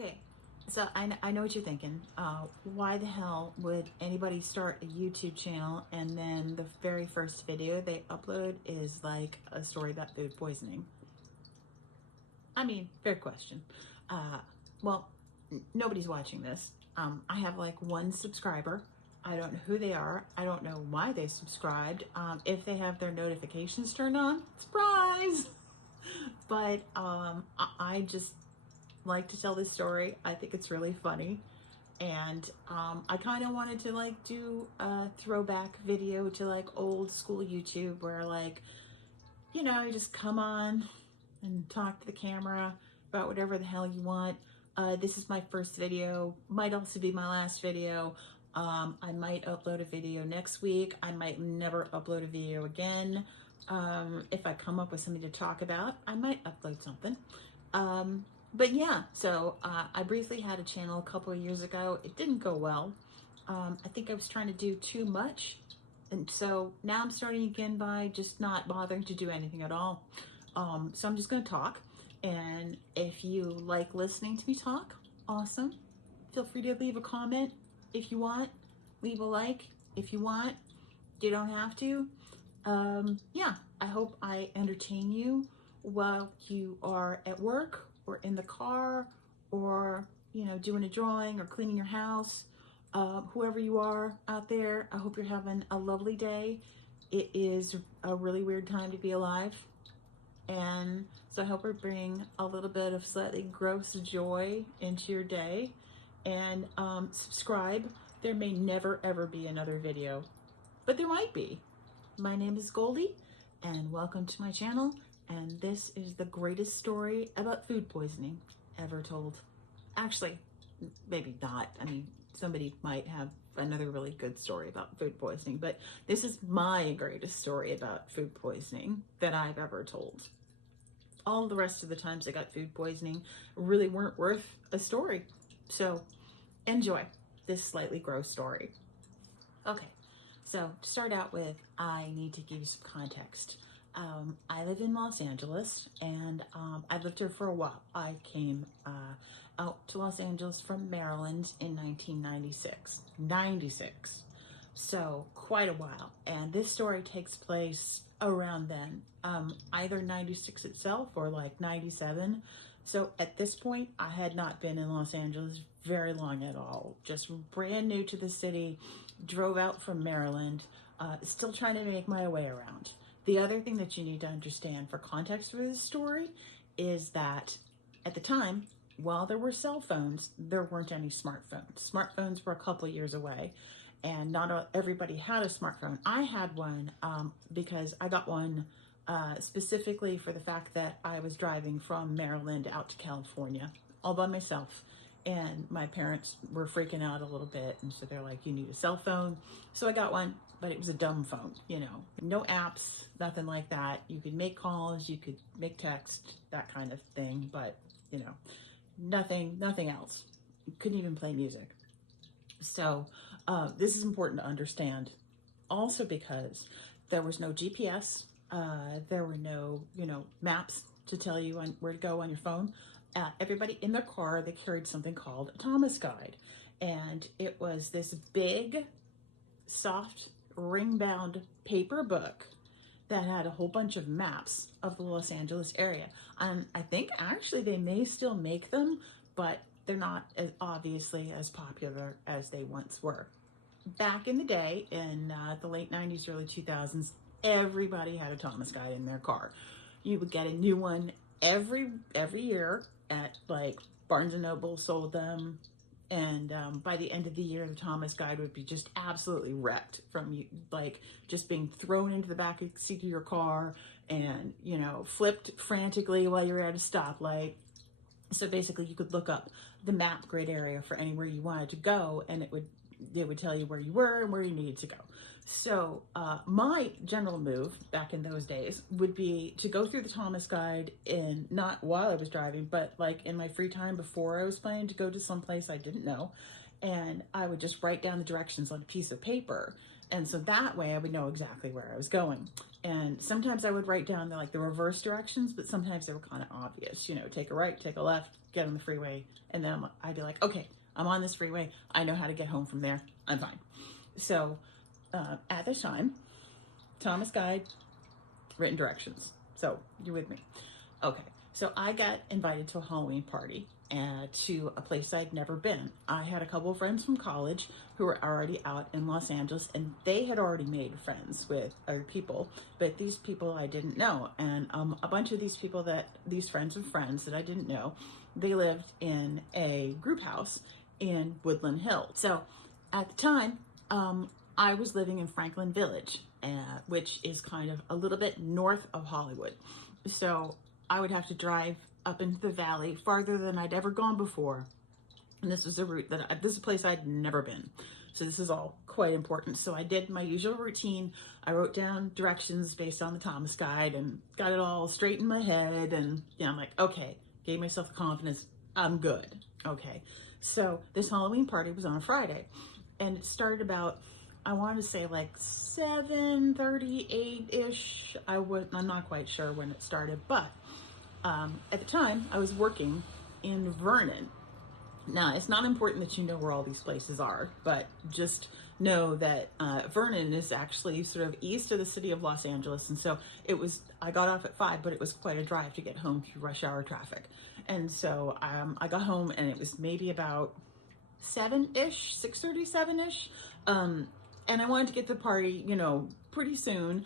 Okay, so I know what you're thinking. Why the hell would anybody start a YouTube channel and then the very first video they upload is like a story about food poisoning? I mean, fair question. Uh, well, nobody's watching this. I have like one subscriber. I don't know who they are. I don't know why they subscribed. If they have their notifications turned on, surprise! But I just like to tell this story. I think it's really funny. And I kind of wanted to like do a throwback video to like old school YouTube where like, you just come on and talk to the camera about whatever the hell you want. This is my first video, might also be my last video. I might upload a video next week. I might never upload a video again. If I come up with something to talk about, I might upload something. But yeah, so I briefly had a channel a couple of years ago. It didn't go well. I think I was trying to do too much. And so now I'm starting again by just not bothering to do anything at all. So I'm just going to talk. And if you like listening to me talk, awesome. Feel free to leave a comment if you want. Leave a like if you want. You don't have to. Yeah, I hope I entertain you while you are at work or in the car or, doing a drawing or cleaning your house. Whoever you are out there, I hope you're having a lovely day. It is a really weird time to be alive. And so I hope we bring a little bit of slightly gross joy into your day. And subscribe. There may never ever be another video, but there might be. My name is Goldie, and welcome to my channel. And this is the greatest story about food poisoning ever told. Actually, maybe not. I mean, somebody might have another really good story about food poisoning, but this is my greatest story about food poisoning that I've ever told. All the rest of the times I got food poisoning really weren't worth a story. So enjoy this slightly gross story. Okay, so to start out with, I need to give you some context. I live in Los Angeles, and I lived here for a while. I came out to Los Angeles from Maryland in 1996. 96. So quite a while. And this story takes place around then, either 96 itself or like 97. So at this point, I had not been in Los Angeles very long at all. Just brand new to the city, drove out from Maryland, still trying to make my way around. The other thing that you need to understand for context for this story is that at the time, while there were cell phones, there weren't any smartphones. Smartphones were a couple of years away, and not everybody had a smartphone. I had one because I got one specifically for the fact that I was driving from Maryland out to California all by myself. And my parents were freaking out a little bit. And so they're like, you need a cell phone. So I got one, but it was a dumb phone, no apps, nothing like that. You could make calls, you could make text, that kind of thing. But, nothing else. You couldn't even play music. So this is important to understand. Also because there was no GPS, there were no, maps to tell you where to go on your phone. Everybody in their car, they carried something called a Thomas Guide. And it was this big, soft, ring-bound paper book that had a whole bunch of maps of the Los Angeles area. I think actually they may still make them, but they're not as obviously as popular as they once were. Back in the day, in the late 90s, early 2000s, everybody had a Thomas Guide in their car. You would get a new one every year at like Barnes & Noble sold them. And by the end of the year, the Thomas Guide would be just absolutely wrecked from you, like just being thrown into the back seat of your car and, flipped frantically while you were at a stoplight. So basically you could look up the map grid area for anywhere you wanted to go, and it would tell you where you were and where you needed to go. So my general move back in those days would be to go through the Thomas Guide in, not while I was driving, but like in my free time before I was planning to go to some place I didn't know. And I would just write down the directions on a piece of paper And so that way I would know exactly where I was going. And sometimes I would write down the reverse directions, but sometimes they were kind of obvious, take a right, take a left, get on the freeway. And then I'd be like, okay, I'm on this freeway. I know how to get home from there. I'm fine. So at this time, Thomas Guide, written directions. So you're with me. Okay. So I got invited to a Halloween party to a place I'd never been. I had a couple of friends from college who were already out in Los Angeles, and they had already made friends with other people, but these people I didn't know. And a bunch of these friends of friends that I didn't know, they lived in a group house in Woodland Hills. So at the time, I was living in Franklin Village, which is kind of a little bit north of Hollywood. So I would have to drive up into the valley farther than I'd ever gone before. And this was a route this is a place I'd never been. So this is all quite important. So I did my usual routine. I wrote down directions based on the Thomas Guide and got it all straight in my head. And I'm like, okay, gave myself the confidence. I'm good. Okay. So this Halloween party was on a Friday, and it started about, I want to say like 7:38-ish. I'm not quite sure when it started, but at the time I was working in Vernon. Now, it's not important that you know where all these places are, but just know that Vernon is actually sort of east of the city of Los Angeles. And so I got off at 5, but it was quite a drive to get home through rush hour traffic. And so I got home, and it was maybe about 7-ish, 6:37-ish. And I wanted to get to the party, pretty soon.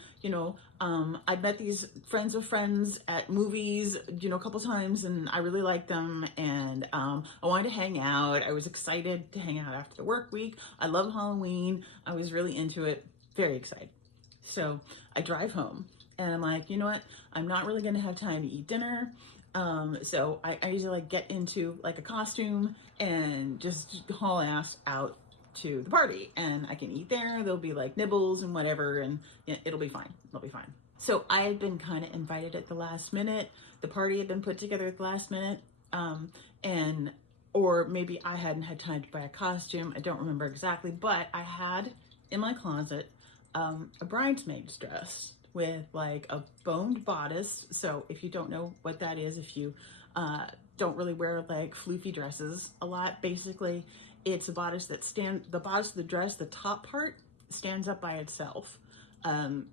I'd met these friends of friends at movies, a couple times, and I really liked them. And I wanted to hang out. I was excited to hang out after the work week. I love Halloween. I was really into it. Very excited. So I drive home, and I'm like, you know what? I'm not really going to have time to eat dinner. So I usually get into a costume and just haul ass out to the party, and I can eat there. There'll be nibbles and whatever, and it'll be fine. It'll be fine. So I had been kind of invited at the last minute. The party had been put together at the last minute, or maybe I hadn't had time to buy a costume. I don't remember exactly, but I had in my closet a bridesmaid's dress with a boned bodice. So if you don't know what that is, if you don't really wear floofy dresses a lot, basically it's a bodice the bodice of the dress, the top part stands up by itself.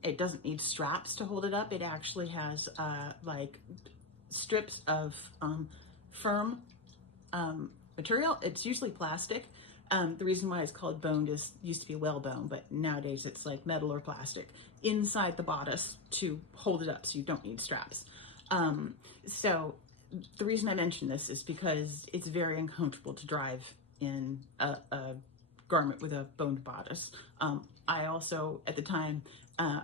It doesn't need straps to hold it up. It actually has strips of firm material. It's usually plastic. The reason why it's called boned used to be whalebone, but nowadays it's metal or plastic inside the bodice to hold it up, so you don't need straps. So the reason I mention this is because it's very uncomfortable to drive in a garment with a boned bodice. I also, at the time,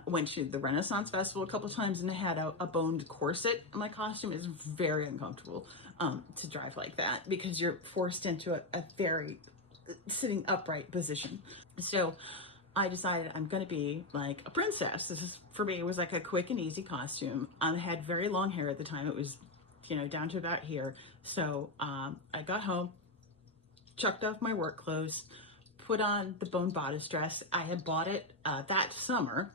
went to the Renaissance Festival a couple times, and I had a boned corset in my costume. It's very uncomfortable to drive like that because you're forced into a very sitting upright position. So I decided I'm going to be like a princess. This is, for me, it was a quick and easy costume. I had very long hair at the time. It was, down to about here. So I got home, chucked off my work clothes, put on the bone bodice dress. I had bought it that summer.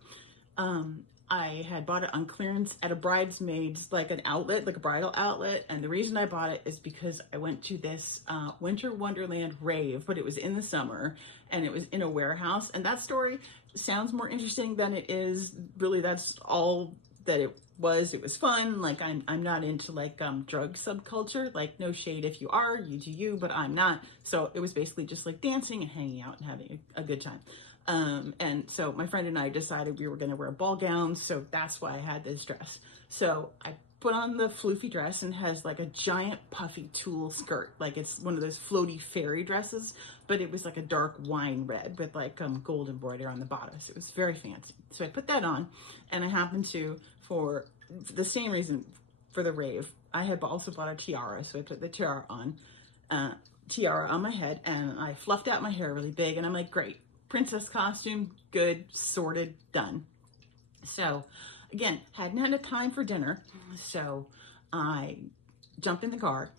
I had bought it on clearance at a bridesmaid's, an outlet, a bridal outlet. And the reason I bought it is because I went to this Winter Wonderland rave, but it was in the summer, and it was in a warehouse. And that story sounds more interesting than it is. Really, that's all that it was. It was fun. I'm not into drug subculture. No shade if you are, you do you, but I'm not. So it was basically just dancing and hanging out and having a good time. And so my friend and I decided we were going to wear ball gowns. So that's why I had this dress. So I put on the floofy dress, and has a giant puffy tulle skirt. It's one of those floaty fairy dresses, but it was a dark wine red with gold embroidery on the bodice. It was very fancy. So I put that on, and I happened to, for the same reason for the rave, I had also bought a tiara. So I put the tiara on my head, and I fluffed out my hair really big, and I'm like, great. Princess costume, good, sorted, done. So again, hadn't had time for dinner, so I jumped in the car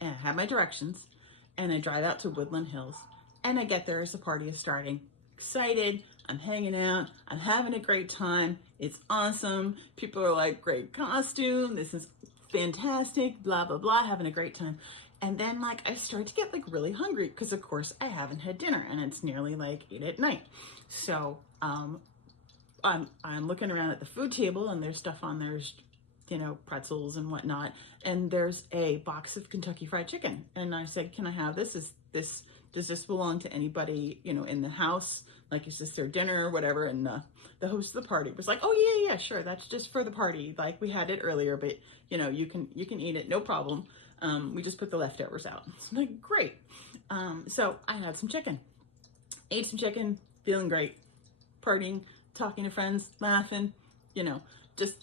and I had my directions, and I drive out to Woodland Hills, and I get there as the party is starting. Excited, I'm hanging out. I'm having a great time. It's awesome. People are like, great costume. This is fantastic. Blah, blah, blah. Having a great time. And then like I start to get like really hungry because of course I haven't had dinner and it's nearly like 8 at night. So I'm looking around at the food table and there's stuff on there, you know, pretzels and whatnot. And there's a box of Kentucky Fried Chicken. And I said, can I have this? Does this belong to anybody, you know, in the house? Like, is this their dinner or whatever? And the host of the party was like, oh yeah, sure. That's just for the party. Like we had it earlier, but you know, you can eat it. No problem. We just put the leftovers out. So I'm like, great. So I had some chicken, ate some chicken, feeling great, partying, talking to friends, laughing, you know, just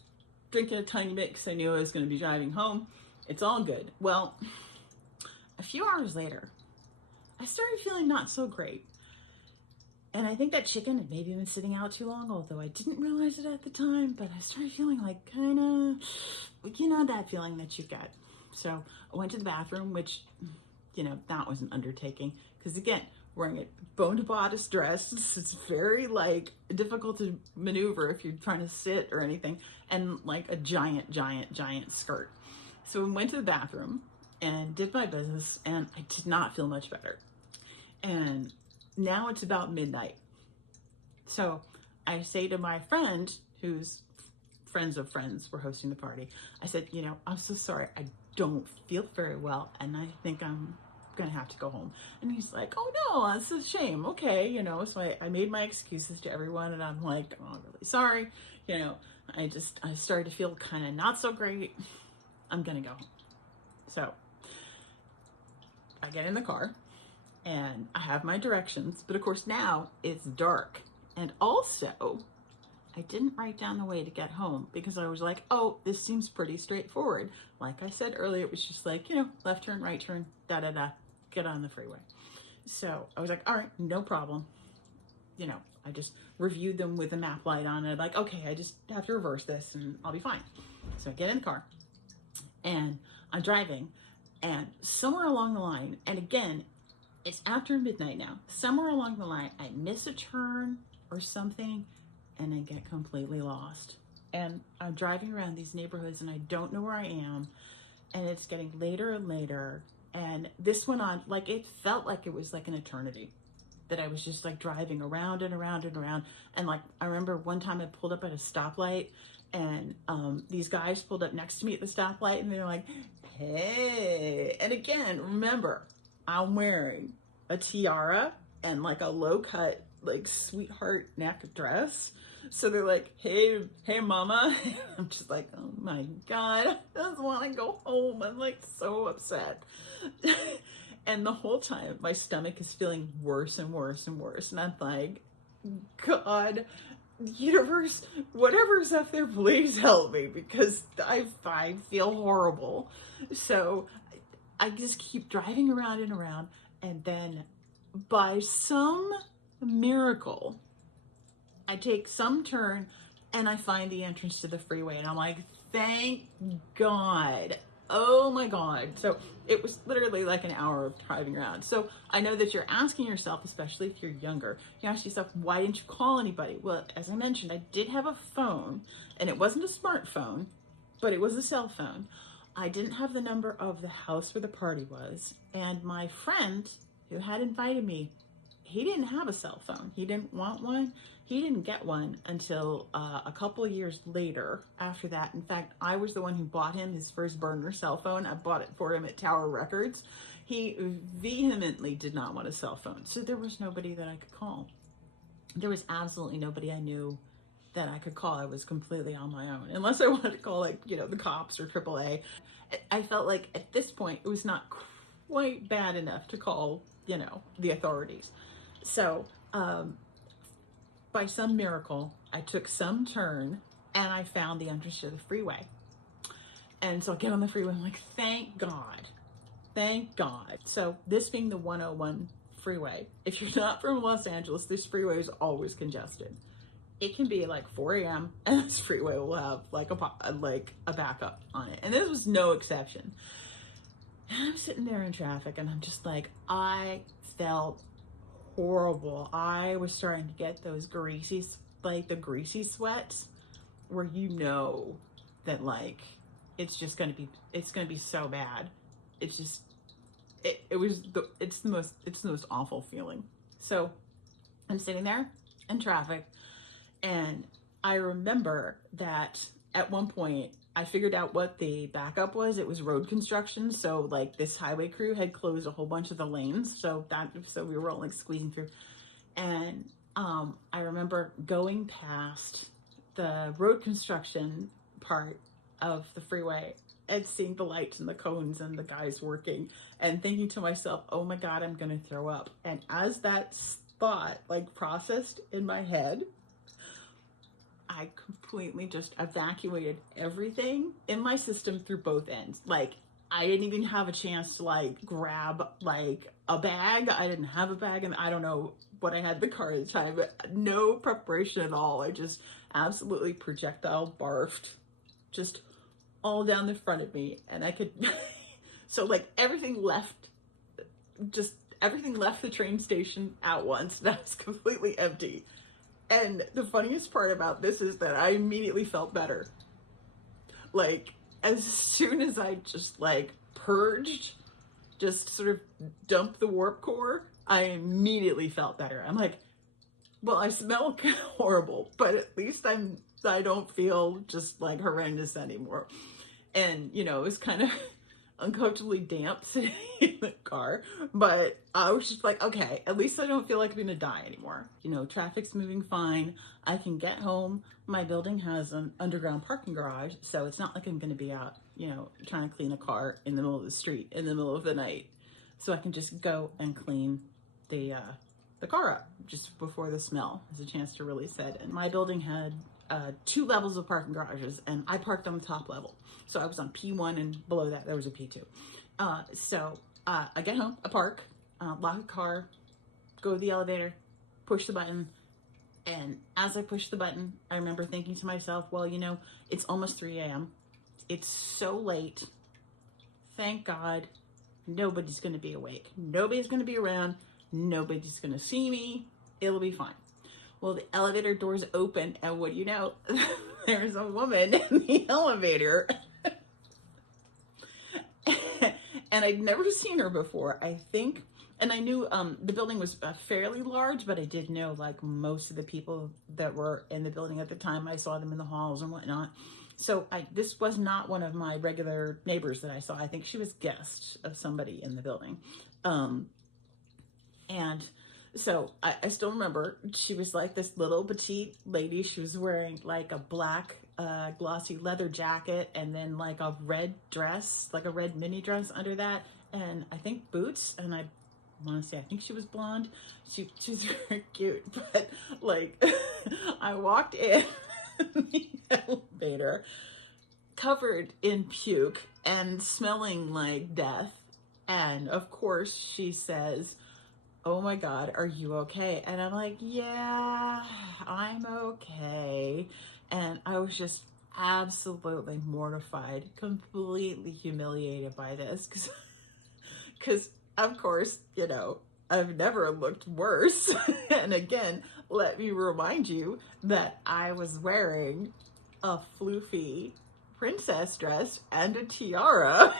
drinking a tiny bit because I knew I was going to be driving home. It's all good. Well, a few hours later, I started feeling not so great. And I think that chicken had maybe been sitting out too long, although I didn't realize it at the time, but I started feeling like kind of, you know, that feeling that you get. So I went to the bathroom, which, you know, that was an undertaking. Because again, wearing a bone to bodice dress, it's very like difficult to maneuver if you're trying to sit or anything. And like a giant skirt. So I went to the bathroom and did my business and I did not feel much better. And now it's about midnight. So I say to my friend, who's friends of friends were hosting the party, I said, you know, I'm so sorry. I don't feel very well. And I think I'm going to have to go home. And he's like, oh no, that's a shame. Okay. You know, so I made my excuses to everyone and I'm like, oh, I'm really sorry. You know, I started to feel kind of not so great. I'm going to go home. So I get in the car and I have my directions, but of course now it's dark. And also I didn't write down the way to get home because I was like, oh, this seems pretty straightforward. Like I said earlier, it was just like, you know, left turn, right turn, get on the freeway. So I was like, all right, no problem. You know, I just reviewed them with the map light on and like, okay, I just have to reverse this and I'll be fine. So I get in the car and I'm driving and somewhere along the line, and again, it's after midnight now, somewhere along the line, I miss a turn or something and I get completely lost. And I'm driving around these neighborhoods and I don't know where I am. And it's getting later and later. And this went on, like, it felt like it was like an eternity that I was just like driving around and around and around. And like, I remember one time I pulled up at a stoplight and these guys pulled up next to me at the stoplight and they're like, hey. And again, remember, I'm wearing a tiara and like a low cut, like sweetheart neck dress. So they're like, hey mama. I'm just like, oh my God, I just want to go home. I'm like so upset. And the whole time my stomach is feeling worse and worse and worse. And I'm like, God, universe, whatever's up there, please help me because I feel horrible. So I just keep driving around and around. And then by some miracle, I take some turn and I find the entrance to the freeway and I'm like, thank God. Oh my God. So it was literally like an hour of driving around. So I know that you're asking yourself, especially if you're younger, you ask yourself, why didn't you call anybody? Well, as I mentioned, I did have a phone and it wasn't a smartphone, but it was a cell phone. I didn't have the number of the house where the party was. And my friend who had invited me, he didn't have a cell phone. He didn't want one. He didn't get one until a couple of years later after that. In fact, I was the one who bought him his first burner cell phone. I bought it for him at Tower Records. He vehemently did not want a cell phone. So there was nobody that I could call. There was absolutely nobody I knew that I could call. I was completely on my own. Unless I wanted to call like, you know, the cops or AAA. I felt like at this point, it was not quite bad enough to call, you know, the authorities. So, by some miracle, I took some turn and I found the entrance to the freeway. And so I get on the freeway, I'm like, thank God. Thank God. So this being the 101 freeway, if you're not from Los Angeles, this freeway is always congested. It can be like 4 a.m. and this freeway will have like a backup on it. And this was no exception. And I'm sitting there in traffic and I'm just like, I felt horrible. I was starting to get those greasy, like the greasy sweats where you know that like it's gonna be so bad. It's just it's the most awful feeling. So I'm sitting there in traffic, and I remember that at one point I figured out what the backup was. It was road construction. So like this highway crew had closed a whole bunch of the lanes. So we were all like squeezing through. And I remember going past the road construction part of the freeway and seeing the lights and the cones and the guys working and thinking to myself, oh my God, I'm going to throw up. And as that thought like processed in my head, I completely just evacuated everything in my system through both ends. Like I didn't even have a chance to like grab like a bag. I didn't have a bag, and I don't know what I had in the car at the time, but no preparation at all. I just absolutely projectile barfed just all down the front of me, and I could so like everything left the train station at once. That was completely empty. And the funniest part about this is that I immediately felt better. Like, as soon as I just like purged, just sort of dumped the warp core, I immediately felt better. I'm like, well, I smell horrible, but at least I don't feel just like horrendous anymore. And, you know, it was kind of uncomfortably damp sitting in the car, but I was just like, okay, at least I don't feel like I'm gonna die anymore. You know, traffic's moving fine. I can get home. My building has an underground parking garage, so it's not like I'm gonna be out, you know, trying to clean a car in the middle of the street in the middle of the night. So I can just go and clean the car up just before the smell has a chance to really set in. My building had 2 levels of parking garages, and I parked on the top level. So I was on P1, and below that there was a P2. So I get home, I park, lock the car, go to the elevator, push the button. And as I push the button, I remember thinking to myself, well, you know, it's almost 3 a.m. It's so late. Thank God nobody's going to be awake. Nobody's going to be around. Nobody's going to see me. It'll be fine. Well, the elevator doors open, and what do you know? There's a woman in the elevator. And I'd never seen her before, I think. And I knew the building was fairly large, but I did know like most of the people that were in the building at the time. I saw them in the halls and whatnot. So this was not one of my regular neighbors that I saw. I think she was guest of somebody in the building. And so I still remember she was like this little petite lady. She was wearing like a black glossy leather jacket, and then like a red dress, like a red mini dress under that, and I think boots. And I want to say I think she was blonde. She's very cute, but like I walked in the elevator covered in puke and smelling like death, and of course she says, oh my God, are you okay? And I'm like, yeah, I'm okay. And I was just absolutely mortified, completely humiliated by this. Because of course, you know, I've never looked worse. And again, let me remind you that I was wearing a floofy princess dress and a tiara.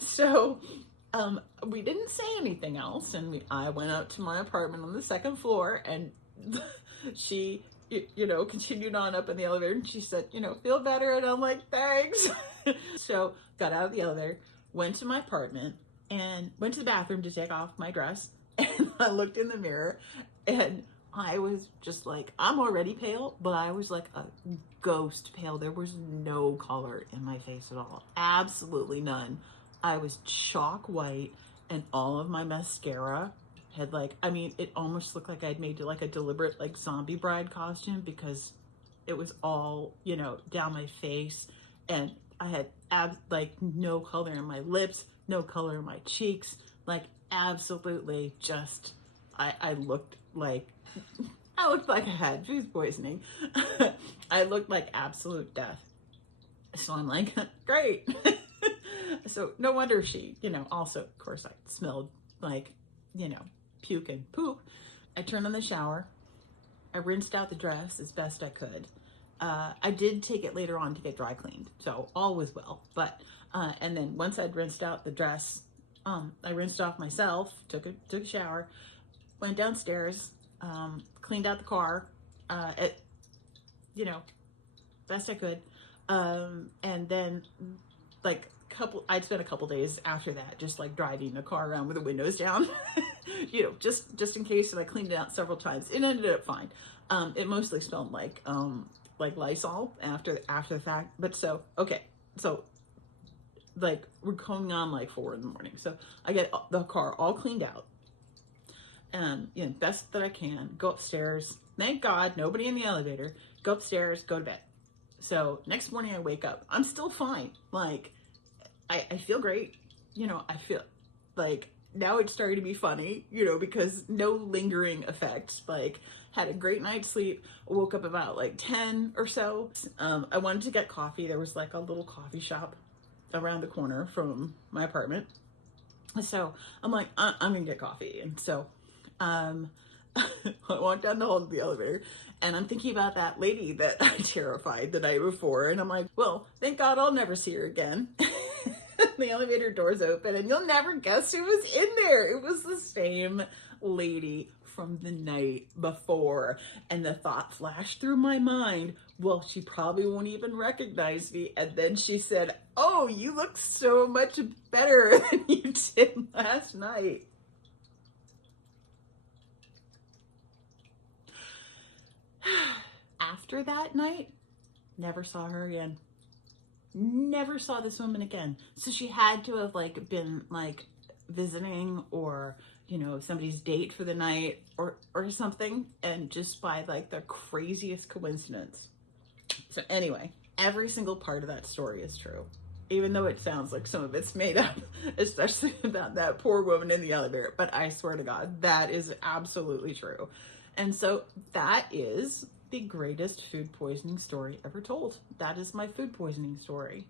So we didn't say anything else, and I went up to my apartment on the 2nd floor, and she, you know, continued on up in the elevator, and she said, you know, feel better? And I'm like, thanks. So got out of the elevator, went to my apartment, and went to the bathroom to take off my dress, and I looked in the mirror, and I was just like, I'm already pale, but I was like a ghost pale. There was no color in my face at all. Absolutely none. I was chalk white, and all of my mascara had like, I mean, it almost looked like I'd made like a deliberate like zombie bride costume, because it was all, you know, down my face, and I had like no color in my lips, no color in my cheeks, like absolutely just, I looked like I had food poisoning. I looked like absolute death. So I'm like, great. So no wonder she, you know, also, of course, I smelled like, you know, puke and poop. I turned on the shower. I rinsed out the dress as best I could. I did take it later on to get dry cleaned, so all was well. But and then once I'd rinsed out the dress, I rinsed off myself, took a shower, went downstairs, cleaned out the car, best I could, and then like I'd spent a couple days after that just like driving the car around with the windows down, just in case. And I cleaned it out several times. It ended up fine. It mostly smelled like Lysol after the fact. But so like we're going on like 4 a.m. So I get the car all cleaned out, and best that I can, go upstairs. Thank God nobody in the elevator. Go upstairs, go to bed. So next morning I wake up, I'm still fine. Like I feel great. I feel like now it's starting to be funny, because no lingering effects. Like, had a great night's sleep. I woke up about like 10 or so. I wanted to get coffee. There was like a little coffee shop around the corner from my apartment. So I'm like, I'm gonna get coffee. And so I walked down the hall to the elevator, and I'm thinking about that lady that I terrified the night before. And I'm like, well, thank God I'll never see her again. The elevator doors open, and you'll never guess who was in there. It was the same lady from the night before. And the thought flashed through my mind, well, she probably won't even recognize me. And then she said, oh, you look so much better than you did last night. After that night, never saw her again. Never saw this woman again. So she had to have like been like visiting, or somebody's date for the night, or something, and just by like the craziest coincidence. So anyway, every single part of that story is true, even though it sounds like some of it's made up, especially about that poor woman in the elevator. But I swear to God, that is absolutely true. And so that is the greatest food poisoning story ever told. That is my food poisoning story.